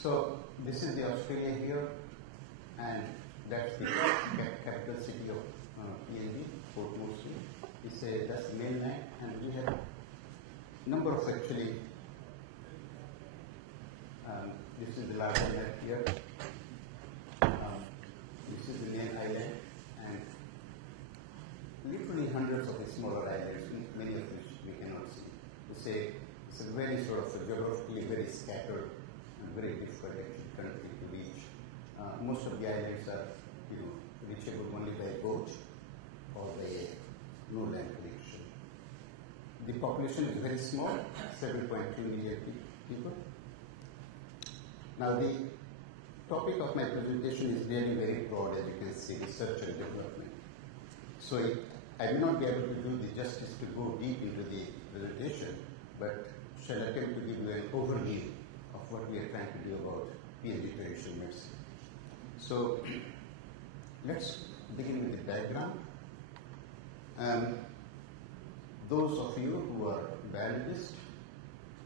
So this is the Australia here, and that's the capital city of PNG, Port Moresby. That's the mainland, and we have a number of actually. This is the large island here. This is the main island, and literally hundreds of the smaller islands, many of which we cannot see. It's a very sort of geographically very scattered and very difficult actually country to reach. Most of the islands are, reachable only by boat or by no land connection. The population is very small, 7.2 million people. Now the topic of my presentation is really very broad, as you can see, research and development. So I will not be able to do the justice to go deep into the presentation, but shall attempt to give you an overview of what we are trying to do about PNG traditional medicine. So let's begin with the diagram. Those of you who are biologists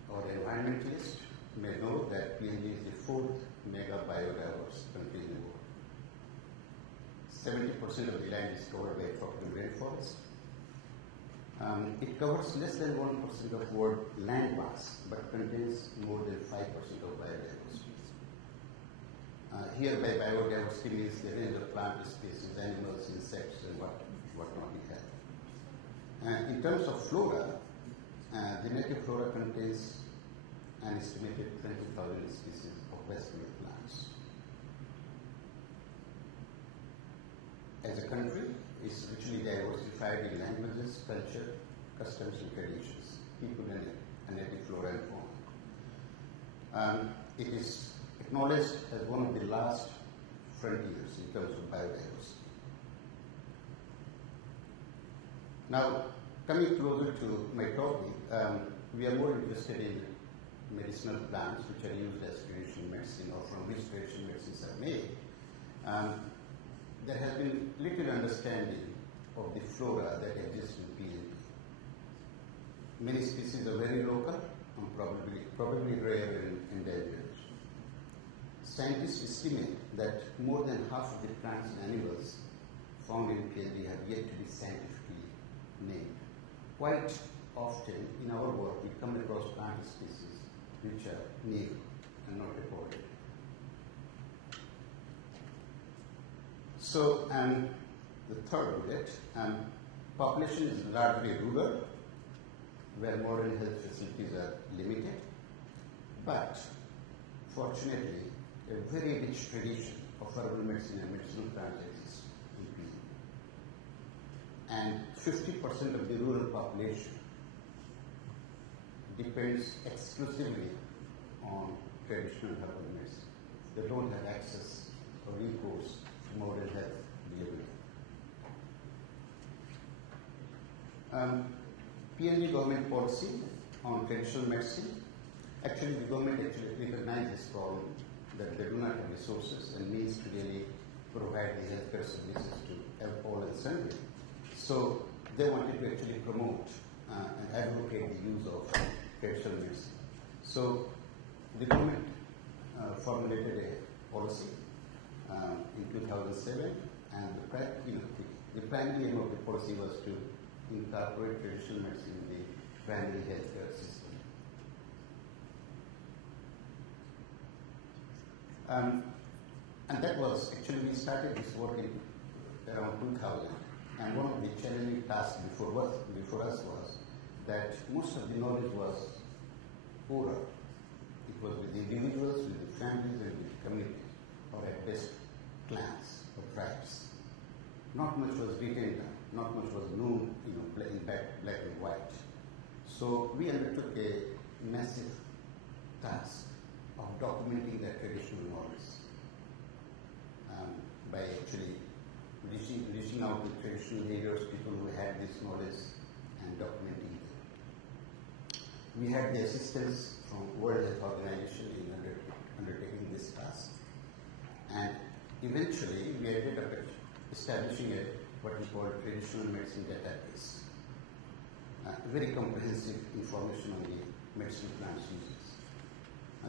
or environmentalists may know that PNG is the fourth mega biodiverse country in the world. 70% of the land is covered by tropical rainforest. It covers less than 1% of world land mass, but contains more than 5% of biodiversity. Here by biodiversity means the range of plant species, animals, insects, and whatnot we have. In terms of flora, the native flora contains an estimated 20,000 species of vegetative plants. As a country, it's richly diversified in languages, culture, customs, and traditions, people, and native flora and fauna. It is acknowledged as one of the last frontiers in terms of biodiversity. Now, coming closer to my topic, we are more interested in medicinal plants which are used as traditional medicine or from which traditional medicines are made. There has been little understanding of the flora that exists in PNG. Many species are very local and probably rare and endangered. Scientists estimate that more than half of the plants and animals found in PNG have yet to be scientifically named. Quite often in our work we come across plant species which are new and not reported. So, the third bullet, population is largely rural, where modern health facilities are limited, but fortunately, a very rich tradition of herbal medicine and medicinal plants exists in PNG. And 50% of the rural population depends exclusively on traditional herbal medicine. They don't have access or recourse to modern health delivery. PNG government policy on traditional medicine. Actually, the government recognizes this problem that they do not have resources and means to really provide the healthcare services to all and sundry. So they wanted to actually promote and advocate the use of traditional medicine. So the government formulated a policy in 2007, and the primary aim of the policy was to incorporate traditional medicine in the primary healthcare system. And that was actually, we started this work in around 2000, and one of the challenging tasks before us was that most of the knowledge was oral. It was with the individuals, with the families, and with the community, or at best clans or tribes. Not much was written down, not much was known, in black and white. So we undertook a massive task of documenting that traditional knowledge by actually reaching out to traditional leaders, people who had this knowledge, and documenting it. We had the assistance from World Health Organization in undertaking this task, and eventually we ended up establishing what we call traditional medicine database. Very comprehensive information on the medicinal plants uses.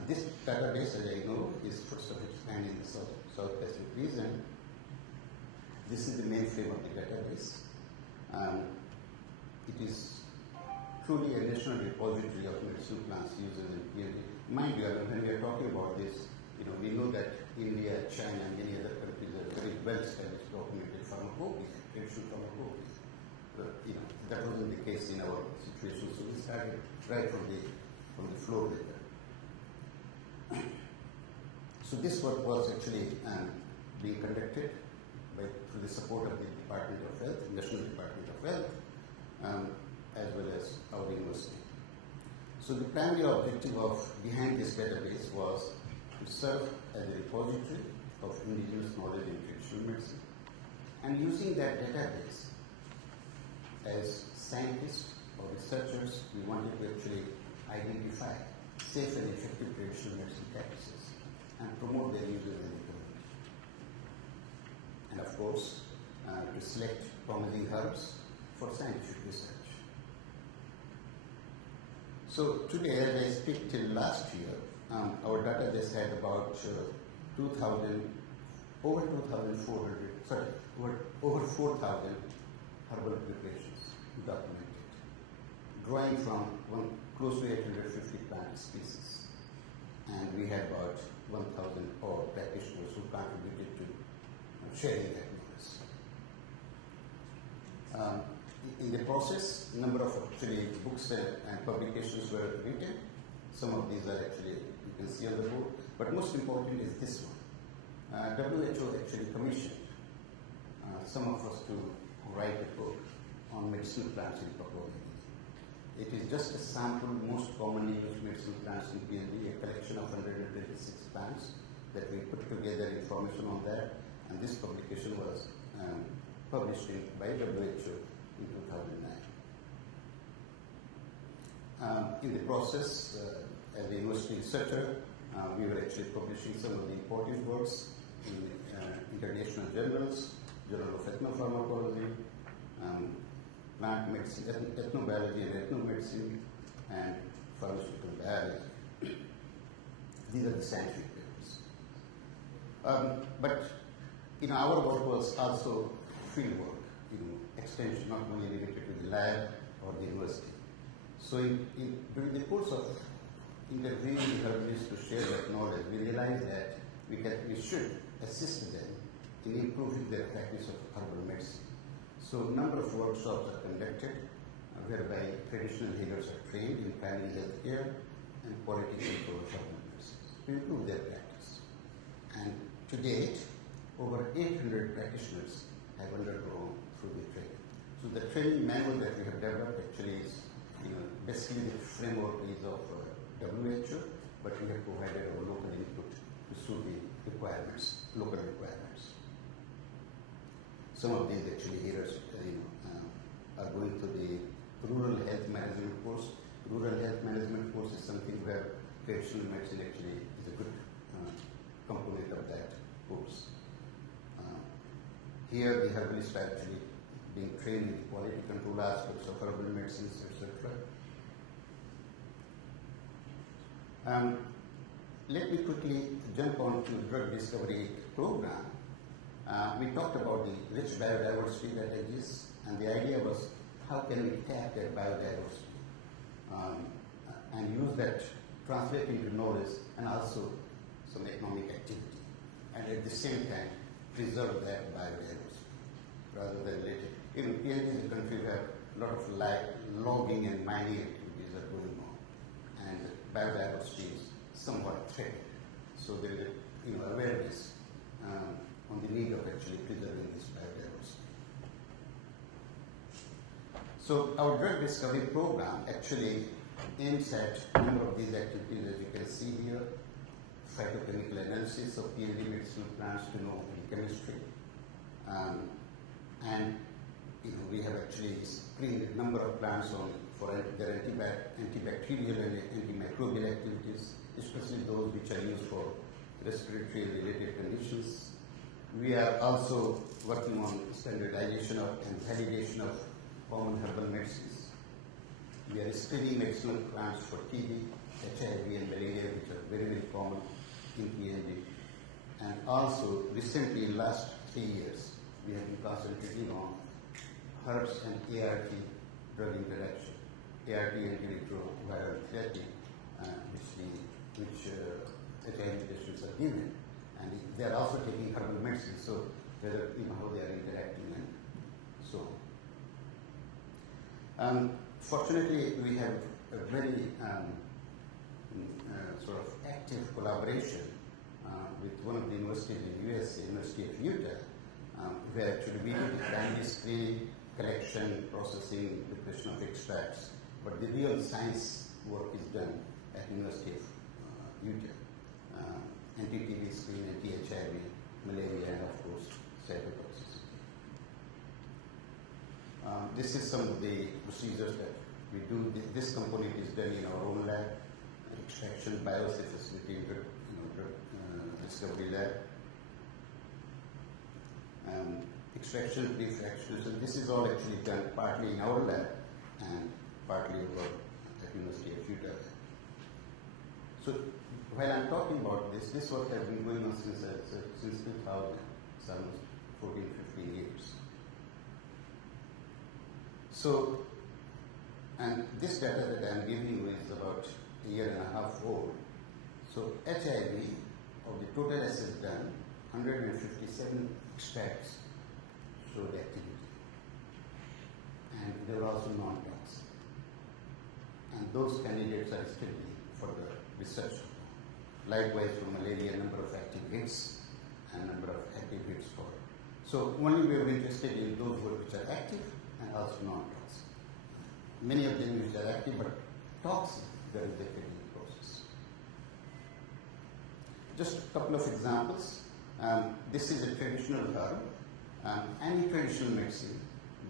This database, as I know, is first of its kind in the South Pacific region. This is the mainframe of the database. It is truly a national repository of medicinal plants used in PND. Mind you, when we are talking about this, we know that India, China, and many other countries are very well-established documented pharmacopoeia, traditional pharmacopoeia. But, that wasn't the case in our situation, so we started right from the floor with that. So this work was actually being conducted through the support of the Department of Health, National Department of Health, as well as our university. So the primary objective behind this database was to serve as a repository of indigenous knowledge in traditional medicine. And using that database, as scientists or researchers, we wanted to actually identify safe and effective traditional medicine practices and promote their use in the community. And of course, to select promising herbs for scientific research. So today, as I speak till last year, our database had about over 4,000 herbal preparations documented, growing from close to 850 plant species. And we had about 1,000 practitioners who contributed to sharing that knowledge. In the process, a number of actually books and publications were written. Some of these are actually, you can see on the board, but most important is this one. WHO actually commissioned some of us to write a book on medicinal plants in Papua New Guinea. It is just a sample, most commonly used medicinal plants in PND, a collection of 126 plants that we put together information on that, and this publication was published by WHO in 2009. In the process, as a university researcher, we were actually publishing some of the important works in international journals, Journal of Ethnopharmacology, Plant Medicine, Ethnobiology and Ethnomedicine, and Pharmaceutical Biology. These are the scientific papers. But our work was also field work, extension not only related to the lab or the university. So during the course of interviewing the herbalists to share that knowledge, we realized that we should assist them in improving their practice of herbal medicine. So a number of workshops are conducted whereby traditional healers are trained in primary health care and quality control of herbal medicine to improve their practice. And to date, over 800 practitioners have undergone through the training. So the training manual that we have developed actually is, basically the framework is of WHO, but we have provided our local input to suit the requirements, local requirements. Some of these actually healers, are going to the rural health management course. Rural health management course is something where traditional medicine actually is a good component of that course. Here the herbalists are actually being trained in the quality control aspects of herbal medicines, etc. Let me quickly jump on to the drug discovery program. We talked about the rich biodiversity that exists, and the idea was how can we tap that biodiversity and use that, translate into knowledge and also some economic activity, and at the same time preserve that biodiversity rather than let it. PND is a country where a lot of logging and mining activities are going on, and biodiversity is somewhat threatened. So there is a awareness on the need of actually preserving this biodiversity. So our drug discovery program actually aims at a number of these activities, as you can see here: phytochemical analysis of PND medicinal plants to know the chemistry, and we have actually screened a number of plants for their antibacterial and antimicrobial activities, especially those which are used for respiratory related conditions. We are also working on standardization of and validation of common herbal medicines. We are screening medicinal plants for TB, HIV and malaria, which are very, very common in PNG. And also, recently, in last 3 years, we have been concentrating on herbs and ART drug interaction. ART, antiretroviral therapy, which HIV patients are given, and they are also taking herbal medicine, so whether how they are interacting and so on. Fortunately, we have a very sort of active collaboration with one of the universities in USA, University of Utah, where actually we do the primary screening, collection, processing, preparation of extracts, but the real science work is done at University of Utah. Anti-TB screen, anti-HIV, malaria, and of course, cytotoxicity. This is some of the procedures that we do. This component is done in our own lab, extraction, biosafety facility, discovery lab. Extraction, pre-fraction. So this is all actually done partly in our lab and partly over at University of Utah. So while I'm talking about this work has been going on since 2000, it's almost 14, 15 years. So, and this data that I'm giving you is about a year and a half old. So HIV, of the total assays done, 157 extracts showed activity. And there were also non-toxic. And those candidates are still for the research. Likewise for malaria, number of active hits and number of active hits for. So only we are interested in those which are active and also non-toxic. Many of them which are active but toxic, there is a fading process. Just a couple of examples. This is a traditional herb. Any traditional medicine,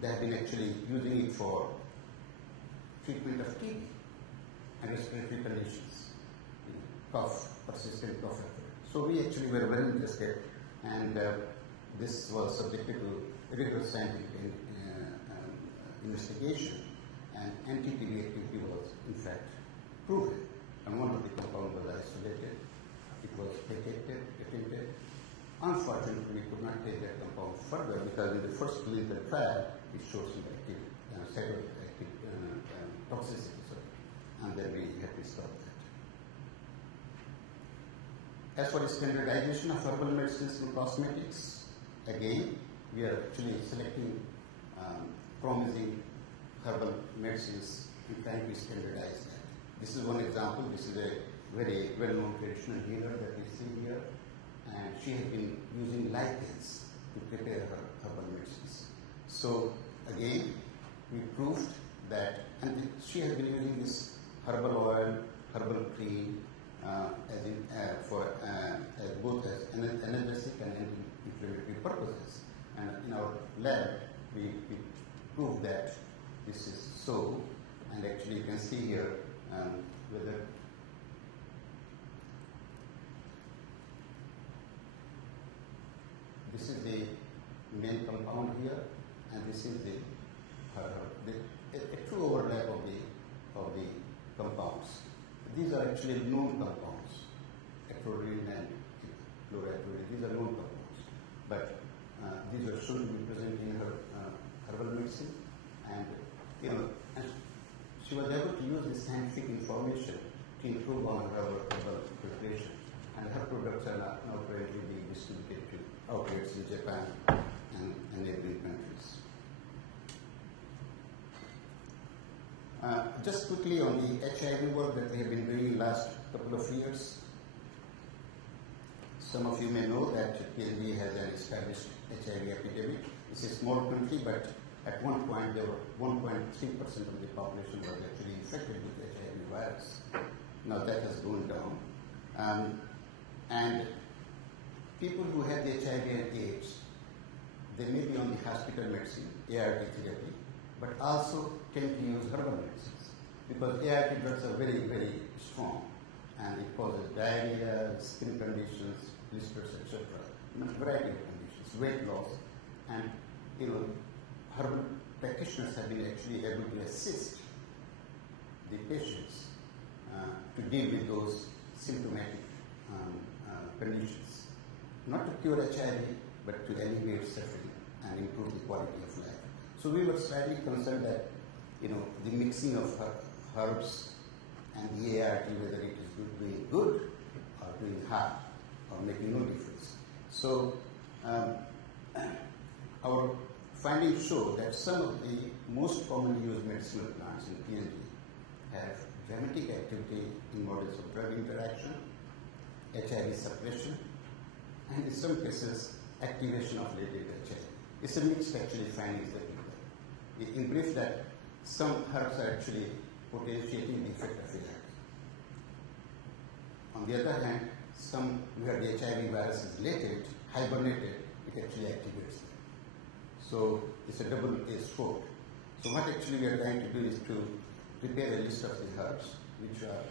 they have been actually using it for treatment of TB and respiratory conditions, cough, persistent cough. So we actually were very interested, and this was subjected to rigorous scientific investigation, and anti-TB activity was in fact proven. And one of the compounds was isolated, it was detected, patented. Unfortunately, we could not take that compound further because in the first clinical trial, it showed some cytoactive toxicity, and then we had to stop that. As for the standardization of herbal medicines and cosmetics, again, we are actually selecting promising herbal medicines and trying to standardize that. This is one example. This is a very well-known traditional healer that we see here, and she has been using lichens to prepare her herbal medicines. So again, we proved that, and she has been using this herbal oil, herbal cream, as both as analgesic and anti-inflammatory purposes. And in our lab, we proved that this is so. And actually, you can see here whether this is the main compound here, and this is a true overlap of the compounds. These are actually known compounds, ectrorin and chlorotoluene. These are known compounds, but these are shown to be present in her herbal medicine, and and she was able to use this scientific information to improve on her herbal preparation, and her products are now currently being distributed to outlets in Japan and neighboring countries. Just quickly on the HIV work that we have been doing in the last couple of years. Some of you may know that PNG has an established HIV epidemic. It's a small country, but at one point there were 1.3% of the population was actually infected with HIV virus. Now that has gone down. And people who have the HIV and AIDS, they may be on the hospital medicine, ART therapy, but also tend to use herbal medicines because ART drugs are very, very strong, and it causes diarrhea, skin conditions, blisters, etc., a variety of conditions, weight loss, and herbal practitioners have been actually able to assist the patients to deal with those symptomatic conditions. Not to cure HIV, but to alleviate suffering and improve the quality of life. So we were slightly concerned that, the mixing of herbs and the ART, whether it is doing good or doing harm or making no difference. So our findings show that some of the most commonly used medicinal plants in PNG have dramatic activity in models of drug interaction, HIV suppression, and in some cases, activation of latent HIV. It's a mixed actually findings that we have. In brief, that some herbs are actually potentiating the effect of ART. On the other hand, some where the HIV virus is latent, hibernated, it actually activates them. So it's a double-edged sword. So what actually we are trying to do is to prepare a list of the herbs which are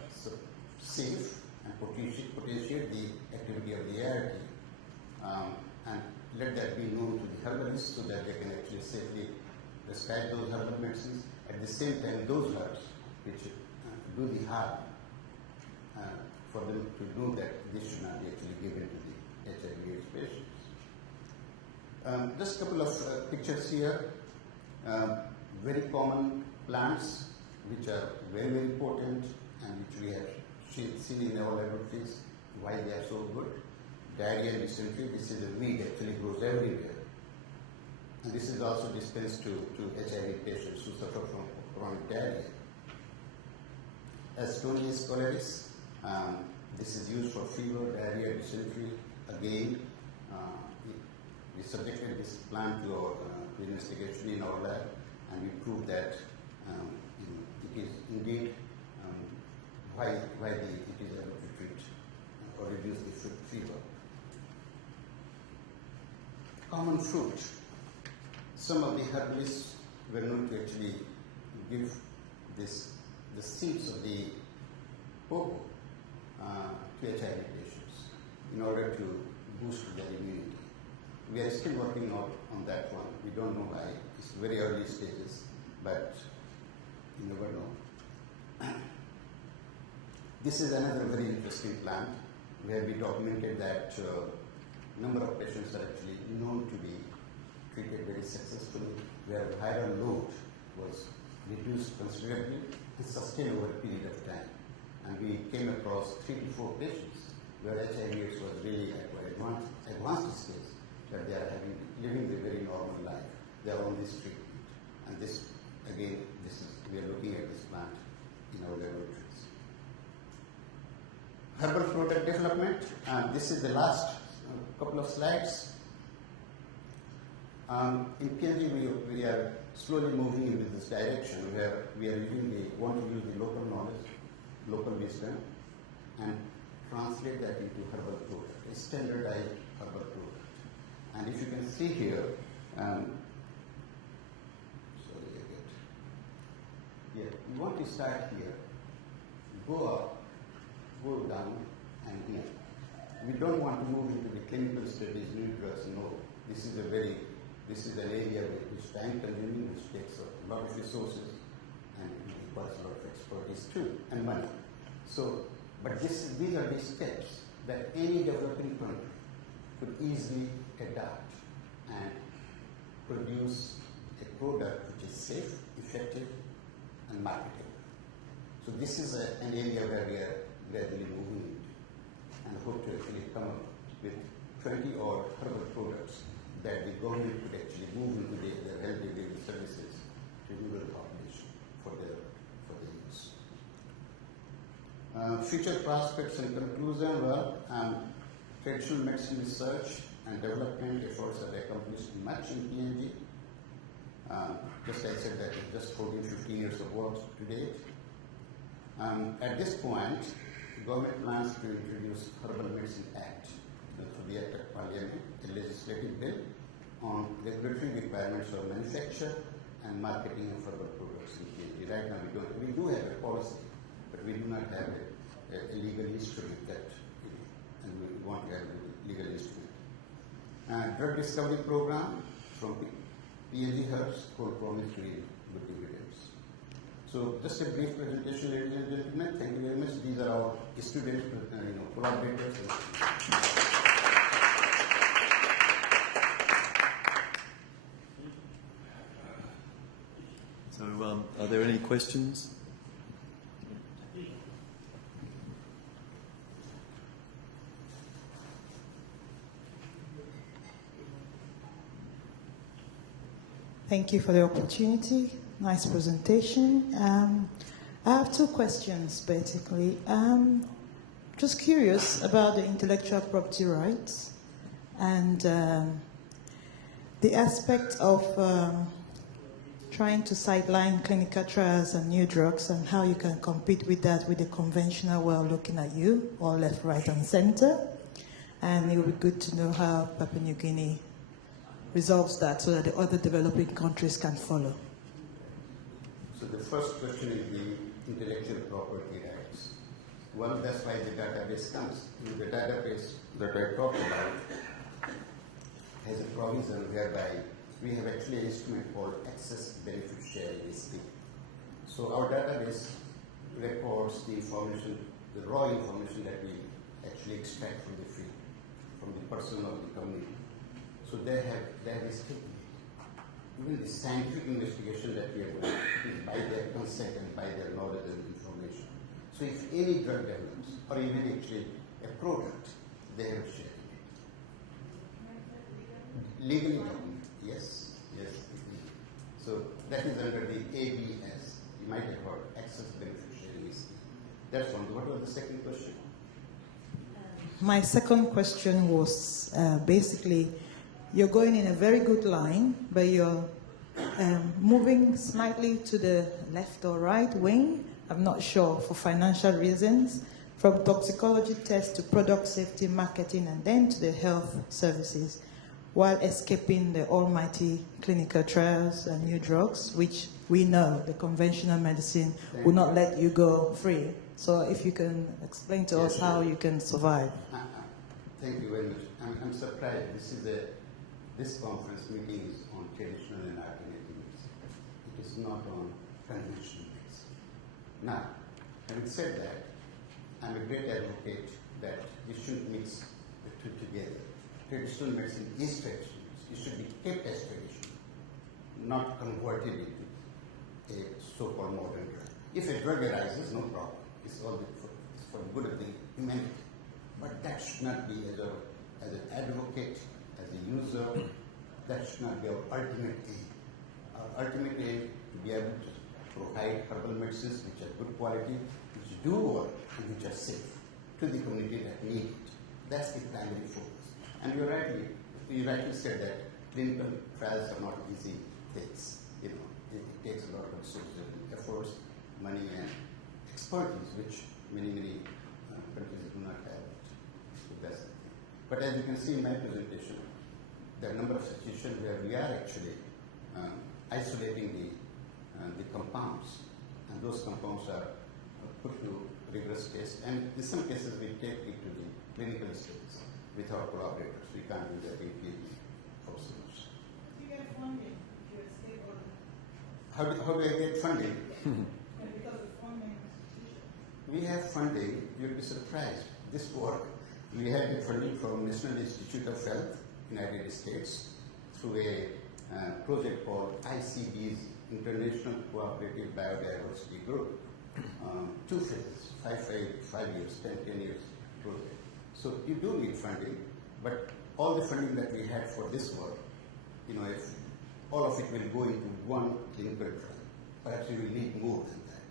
safe and potentiate the activity of the ART, and let that be known to the herbalists so that they can actually safely prescribe those herbal medicines. At the same time, those herbs which do the harm, for them to know that this should not be actually given to the HIV/AIDS patients. Just a couple of pictures here. Very common plants which are very, very potent and which we have seen in our laboratories why they are so good. Diarrhea and dysentery, this is a weed, actually grows everywhere. And this is also dispensed to HIV patients who suffer from chronic diarrhea. Astonia scolaris, this is used for fever, diarrhea, dysentery. Again, we subjected this plant to our investigation in our lab, and we proved that it is indeed why it is able to treat or reduce the fever. Common fruit. Some of the herbalists were known to actually give the seeds of the popo to HIV patients in order to boost their immunity. We are still working on that one. We don't know why. It's very early stages, but you never know. This is another very interesting plant where we documented that number of patients are actually known to be treated very successfully, where viral load was reduced considerably and sustained over a period of time. And we came across 3 to 4 patients where HIV/AIDS was really at an advanced stage, that they are living a very normal life. They are on this treatment. And this, again, we are looking at this plant in our laboratories. Herbal product development, and this is the last couple of slides. In PNG, we are slowly moving into this direction where we are want to use the local knowledge, local wisdom, and translate that into herbal product, a standardized herbal product. And if you can see here, we want to start here, go up, go down, and here. We don't want to move into the clinical studies, new drugs, no. This is an area which is time consuming, which takes a lot of resources and requires a lot of expertise too, and money. So, but these are the steps that any developing country could easily adopt and produce a product which is safe, effective, and marketable. So this is an area where we are gradually moving and hope to actually come up with 20 odd herbal products that the government could actually move into their health delivery services to rural population for their use. Future prospects and conclusion, well, traditional medicine research and development efforts have accomplished much in PNG. Just I said that it's just 14-15 years of work to date. At this point, the government plans to introduce Herbal Medicine Act through the Act of Parliament, a legislative bill on regulatory requirements for manufacture and marketing of herbal products in PNG. Right now we do have a policy, but we do not have a legal instrument that, and we want to have a legal instrument. Drug discovery program from PNG herbs hold promise to yield good dividends. So just a brief presentation, ladies and gentlemen. Thank you very much. These are our students, collaborators. So, are there any questions? Thank you for the opportunity. Nice presentation. I have two questions, basically. Just curious about the intellectual property rights and the aspect of trying to sideline clinical trials and new drugs and how you can compete with that with the conventional world looking at you, all left, right, and center. And it would be good to know how Papua New Guinea resolves that so that the other developing countries can follow. So the first question is the intellectual property rights. Well, that's why the database comes. The database that I talked about has a provision whereby we have actually an instrument called access benefit sharing scheme. So our database records the information, the raw information that we actually extract from the field, from the person or the community. So they have a stake. Even the scientific investigation that we are doing is by their consent and by their knowledge and information. So if any drug develops, or even actually a product, they have shared it. Legally, yes. So that is under the ABS. You might have heard, access benefit sharing scheme. That's one. What was the second question? My second question was basically, you're going in a very good line, but you're moving slightly to the left or right wing, I'm not sure, for financial reasons, from toxicology tests to product safety, marketing, and then to the health services, while escaping the almighty clinical trials and new drugs, which we know the conventional medicine will not let you go free. So if you can explain to us how you can survive. Thank you very much. I'm surprised. This conference meeting is on traditional and alternative medicine. It is not on conventional medicine. Now, having said that, I'm a great advocate that we should mix the two together. Traditional medicine is traditional. It should be kept as traditional, not converted into a so-called modern drug. If a drug arises, no problem. It's for the good of the humanity. But that should not be as an advocate, as a user, that should not be our ultimate aim. Our ultimate aim to be able to provide herbal medicines which are good quality, which do work, and which are safe to the community that need it. That's the primary focus. And you rightly said that clinical trials are not easy things. It takes a lot of resources, efforts, money, and expertise, which many countries do not have. So that's the thing. But as you can see in my presentation, there are a number of situations where we are actually isolating the compounds, and those compounds are put to rigorous tests, and in some cases we take it to the clinical studies with our collaborators. We can't do that in PhD ourselves. Do you get funding to escape all that? How do I get funding? Because of funding. We have funding. You'll be surprised. This work, we have funding from National Institute of Health, United States, through a project called ICB's International Cooperative Biodiversity Group. 2 phases, 5 years, 10 years project. So you do need funding, but all the funding that we had for this work, if all of it will go into one clinical trial, perhaps we will need more than that.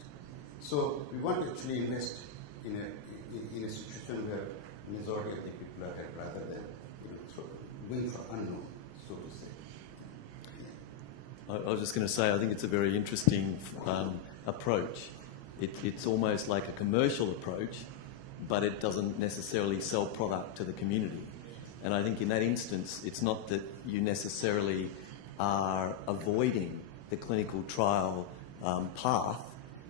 So we want to actually invest in a situation where the majority of the people are at, rather than going for unknown, so to say. I was just going to say, I think it's a very interesting approach. It's almost like a commercial approach, but it doesn't necessarily sell product to the community. And I think in that instance, it's not that you necessarily are avoiding the clinical trial path,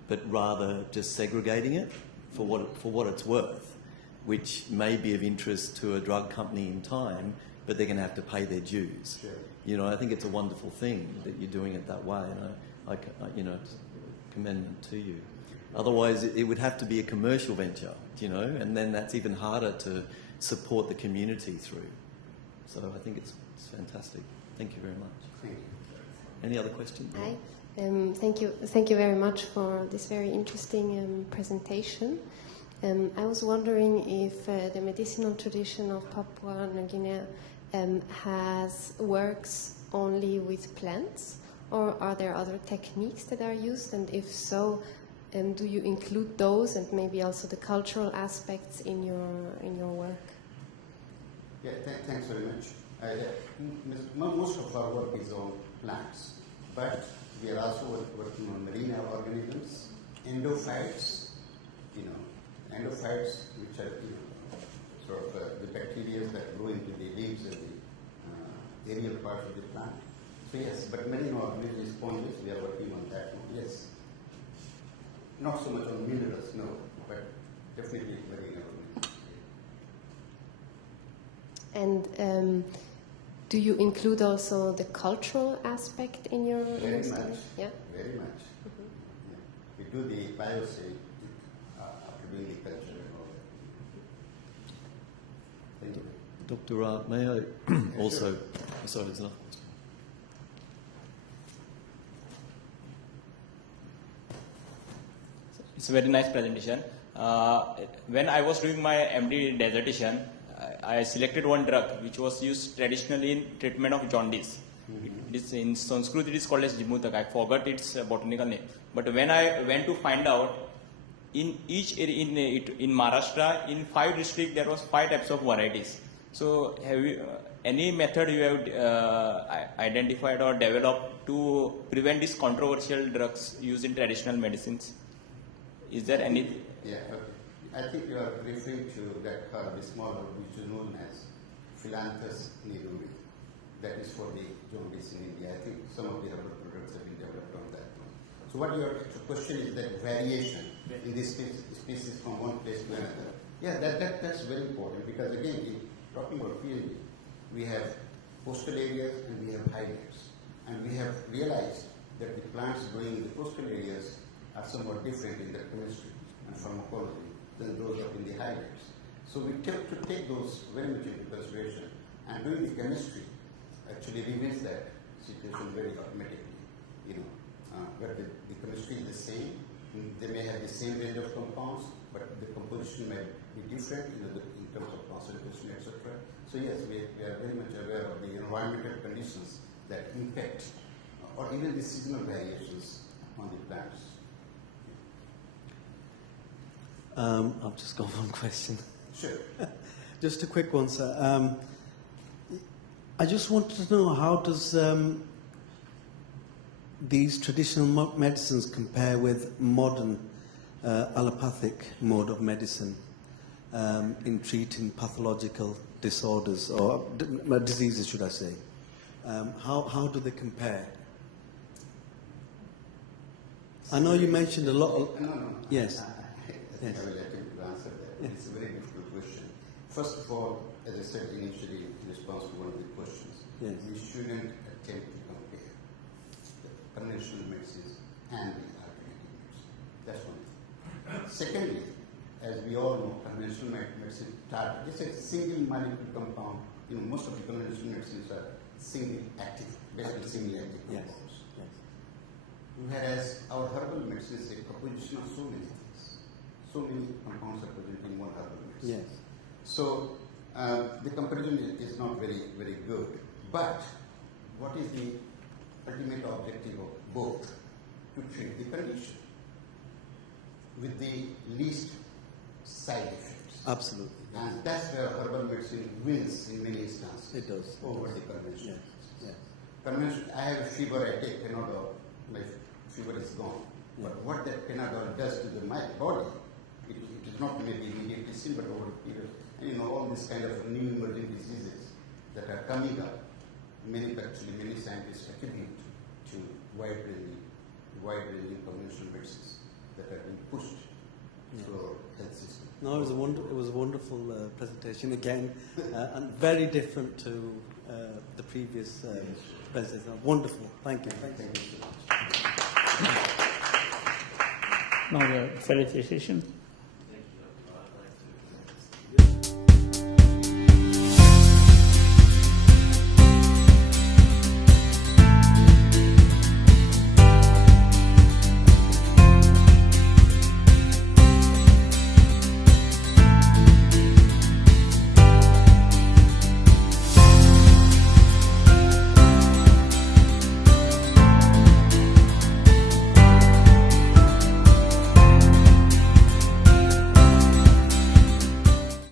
but rather just segregating it for what it's worth, which may be of interest to a drug company in time, but they're going to have to pay their dues. Sure. I think it's a wonderful thing that you're doing it that way, and I commendment to you. Otherwise, it would have to be a commercial venture, you know, and then that's even harder to support the community through. So I think it's fantastic. Thank you very much. Thank you. Any other questions? Hi. Thank you very much for this very interesting presentation. I was wondering if the medicinal tradition of Papua New Guinea works only with plants, or are there other techniques that are used? And if so, do you include those and maybe also the cultural aspects in your work? Yeah, thanks very much. Most of our work is on plants, but we are also working on marine organisms, endophytes, which are sort of the bacteria that grow into the leaves of the aerial part of the plant. So yes, but marine organisms, sponges, we are working on that one. Yes, not so much on minerals, no, but definitely marine organisms. And do you include also the cultural aspect in your Very study? much. Yeah. Very much. Mm-hmm. Yeah. We do the biosay after doing the culture and all that. Thank you. Dr. Ra, may I also... Sorry, there's another question. It's a very nice presentation. When I was doing my MD dissertation, I selected one drug which was used traditionally in treatment of jaundice. It is in Sanskrit it is called as Jimutak. I forgot its botanical name. But when I went to find out, in each area, in Maharashtra, in 5 districts there was 5 types of varieties. So have you any method you have identified or developed to prevent these controversial drugs used in traditional medicines? Is there any? Yeah, okay. I think you are referring to that herb, the small herb, which is known as Philanthus niduri. That is for the jaundice in India. I think some of the herbal products have been developed on that one. So what your question is that variation in this species from one place to another. Yeah, that's very important because again, in talking about field, we have coastal areas and we have highlands. And we have realized that the plants growing in the coastal areas are somewhat different in their chemistry and pharmacology than those up in the highlands. So we have to take those very much into consideration, and doing the chemistry actually reveals that situation very automatically. But the chemistry is the same. They may have the same range of compounds, but the composition may be different in terms of concentration, etc. So yes, we are very much aware of the environmental conditions that impact, or even the seasonal variations on the plants. I've just got one question. Sure. Just a quick one, sir. I just wanted to know, how does these traditional medicines compare with modern allopathic mode of medicine in treating pathological disorders, or diseases, should I say? How do they compare? I know you mentioned a lot of... No. Yes. I will attempt to answer that. Yes. It's a very difficult question. First of all, as I said initially in response to one of the questions, yes, we shouldn't attempt to compare the conventional medicines and the alternative medicine. That's one thing. Secondly, as we all know, conventional medicine targets a single molecule compound. Most of the conventional medicines are single active, basically single active compounds. Yes. Whereas our herbal medicine is a composition of so many things. So many compounds are present in one herbal medicine. Yes. So the comparison is not very, very good. But what is the ultimate objective of both? To treat the condition with the least side effects. Absolutely. And that's where herbal medicine wins in many instances. It does. Over the conventional. Yes. Conventional, I have a fever, I take Panadol, my fever is gone. Yeah. But what that Panadol does to my body, it is not maybe immediately seen, but over a period. And all these kind of new emerging diseases that are coming up, many scientists attribute to wide-ranging conventional medicines that are being pushed through our health system. No, it was a wonderful presentation again, and very different to the previous presentation. Wonderful. Thank you. Thank you so much. not a fellow physician.